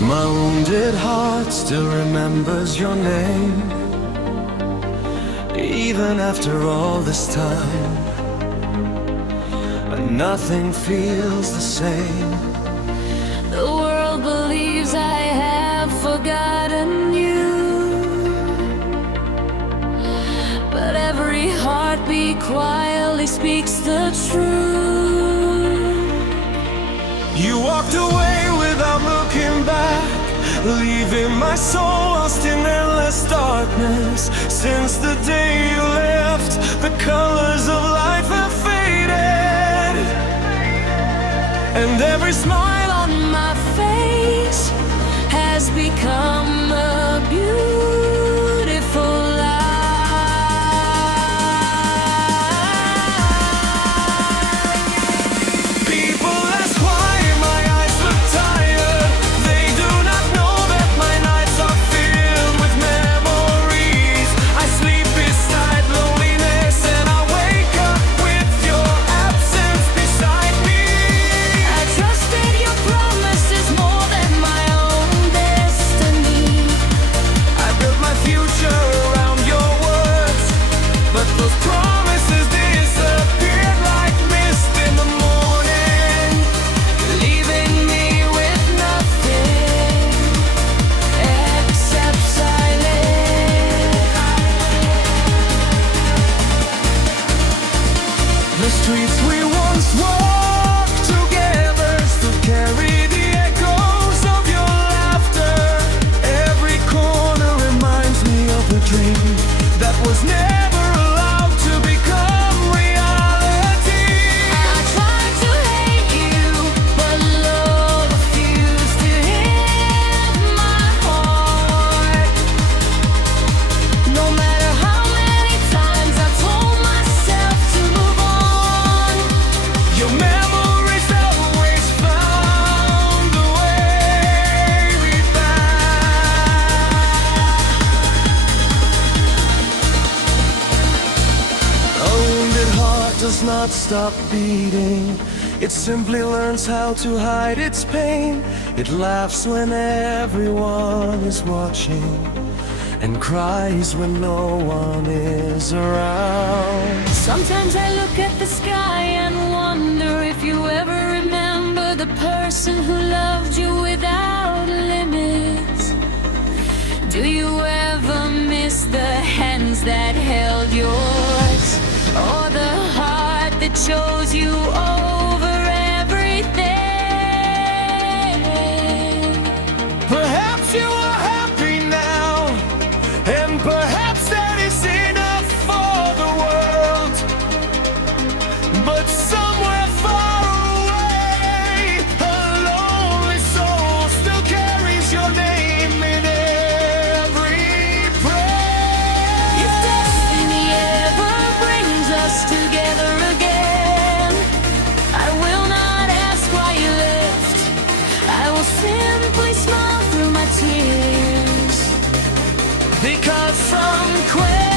My wounded heart still remembers your name, even after all this time. But nothing feels the same. The world believes I have forgotten you, but every heartbeat quietly speaks the truth. You walked away without looking back, leaving my soul lost in endless darkness. Since the day you left, the colors of life have faded, and every smile on My face has become a beautiful lie. people ask why my eyes look tired. They do not know that my nights are filled with memories. I sleep beside loneliness and I wake up with your absence beside me. I trusted your promises more than my own destiny. I built my future around your words, but those promises disappeared like mist in the morning, Leaving me with nothing except silence. The streets we once walked together still carry the echoes of your laughter. Every corner reminds me of a dream that was never allowed to become reality. I tried to hate you, but love refused to hit my heart. No matter how many times I told myself to move on, Your memories always found a way back. A wounded heart does not stop beating. It simply learns how to hide its pain. It laughs when everyone is watching and cries when no one is around. sometimes I look at the sky and wonder if you ever remember the person who loved you without limits. Do you ever miss the hands that held yours, or the heart that chose you over everything? Perhaps you are happy now, and perhaps that is enough for the world. But somewhere far away, a lonely soul still carries your name in every prayer. If destiny ever brings us together again, I will not ask why you left. I will simply smile through my tears, Because some question